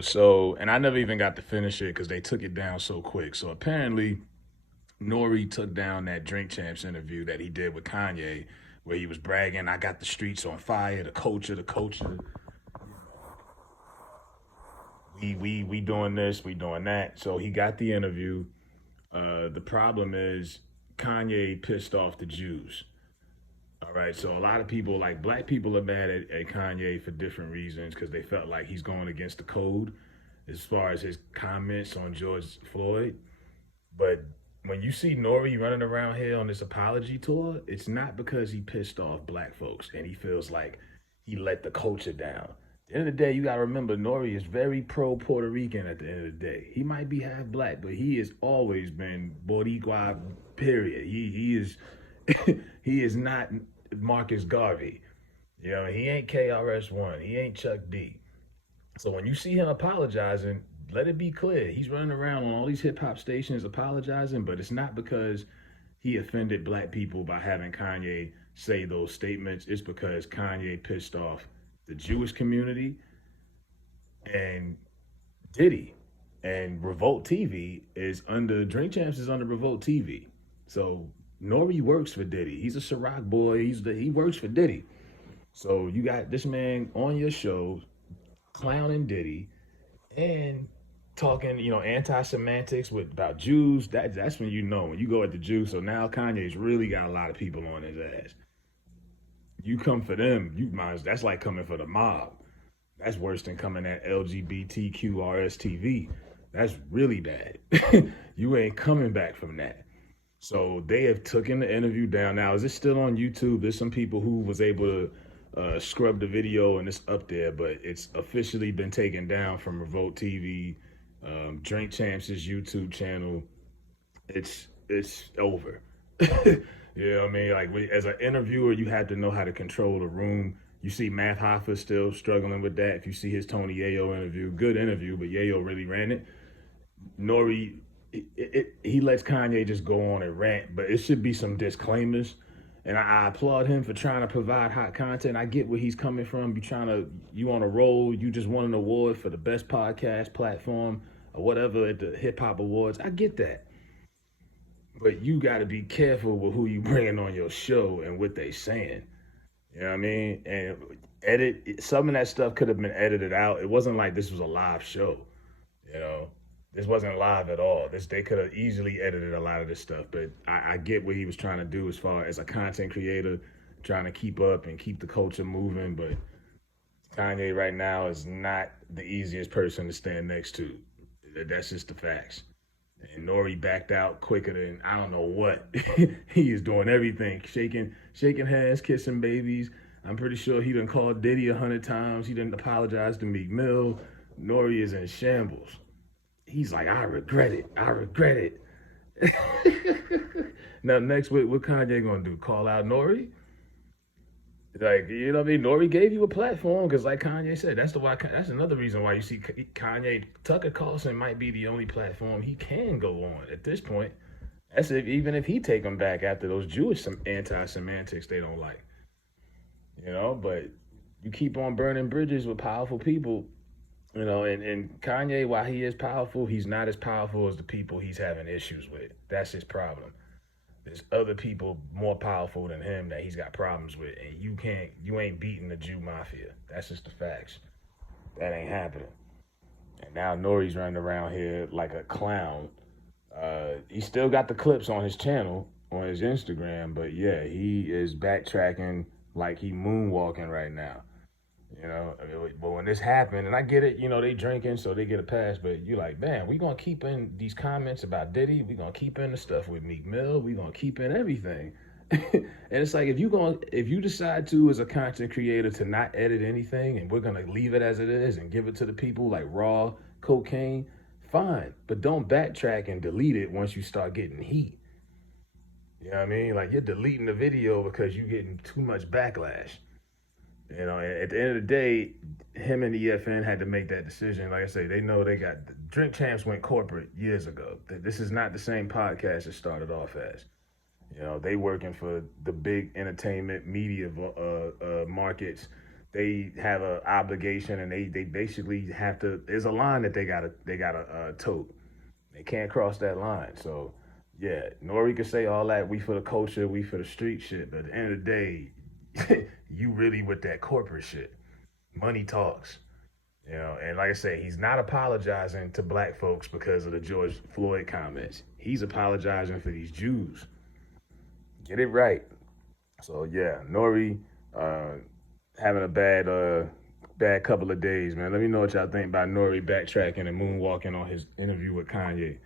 So, and I never even got to finish it because they took it down so quick. So apparently, Nore took down that Drink Champs interview that he did with Kanye, where he was bragging, "I got the streets on fire, the culture. We doing this, we doing that." So he got the interview. The problem is Kanye pissed off the Jews. All right, so a lot of people, like black people, are mad at Kanye for different reasons because they felt like he's going against the code as far as his comments on George Floyd. But when you see Nori running around here on this apology tour, it's not because he pissed off black folks and he feels like he let the culture down. At the end of the day, you gotta remember Nori is very pro Puerto Rican at the end of the day. He might be half black, but he has always been Boricua, period. He is he is not Marcus Garvey. You know, he ain't KRS-One. He ain't Chuck D. So when you see him apologizing, let it be clear. He's running around on all these hip hop stations apologizing, but it's not because he offended black people by having Kanye say those statements. It's because Kanye pissed off the Jewish community and Diddy. And Revolt TV is under, Drink Champs is under Revolt TV. So Nori works for Diddy. He's a Ciroc boy. He works for Diddy. So you got this man on your show clowning Diddy and talking, anti-semantics with about Jews. That's when you know when you go at the Jews. So now Kanye's really got a lot of people on his ass. You come for them, that's like coming for the mob. That's worse than coming at LGBTQRS That's really bad. You ain't coming back from that. So they have taken the interview down. Now, is it still on YouTube? There's some people who was able to scrub the video and it's up there, but it's officially been taken down from Revolt TV, Drink Champs' YouTube channel. It's over. You know what I mean? Like as an interviewer, you have to know how to control the room. You see Math Hoffa still struggling with that. If you see his Tony Yayo interview, good interview, but Yayo really ran it. Nori, he lets Kanye just go on and rant, but it should be some disclaimers. And I applaud him for trying to provide hot content. I get where he's coming from. You on a roll. You just won an award for the best podcast platform or whatever at the Hip Hop Awards. I get that. But you got to be careful with who you bringing on your show and what they saying. You know what I mean? And some of that stuff could have been edited out. It wasn't like this was a live show. You know, this wasn't live at all. They could have easily edited a lot of this stuff. But I get what he was trying to do as far as a content creator, trying to keep up and keep the culture moving. But Kanye right now is not the easiest person to stand next to. That's just the facts. And Nori backed out quicker than I don't know what. He is doing everything, shaking hands, kissing babies. I'm pretty sure he done called Diddy 100 times. He didn't apologize to Meek Mill. Nori is in shambles. He's like, I regret it. Now next, what Kanye gonna do? Call out Nori? Like, you know what I mean? Nori gave you a platform because, like Kanye said, that's another reason why you see Kanye. Tucker Carlson might be the only platform he can go on at this point. That's even if he take them back after those Jewish some anti-semantics they don't like. But you keep on burning bridges with powerful people, and Kanye, while he is powerful, he's not as powerful as the people he's having issues with. That's his problem. There's other people more powerful than him that he's got problems with, and you ain't beating the Jew mafia. That's just the facts. That ain't happening. And now Nori's running around here like a clown. He still got the clips on his channel, on his Instagram, but yeah, he is backtracking like he moonwalking right now. But when this happened, and I get it, they drinking, so they get a pass, but you like, man, we gonna keep in these comments about Diddy, we gonna keep in the stuff with Meek Mill, we gonna keep in everything. And it's like, if you decide to, as a content creator, to not edit anything, and we're gonna leave it as it is and give it to the people like raw cocaine, fine, but don't backtrack and delete it once you start getting heat. You know what I mean? Like, you're deleting the video because you're getting too much backlash. At the end of the day, him and EFN had to make that decision. Like I say, they know Drink Champs went corporate years ago. This is not the same podcast it started off as. They working for the big entertainment media markets they have an obligation, and they basically have to. There's a line that they gotta tote. They can't cross that line. So yeah, Nori can say all that. We for the culture, we for the street shit. But at the end of the day, you really with that corporate shit. Money talks. You know, and like I said, he's not apologizing to black folks because of the George Floyd comments. He's apologizing for these Jews. Get it right. So yeah, Nori uh, having a bad couple of days, man. Let me know what y'all think about Nori backtracking and moonwalking on his interview with Kanye.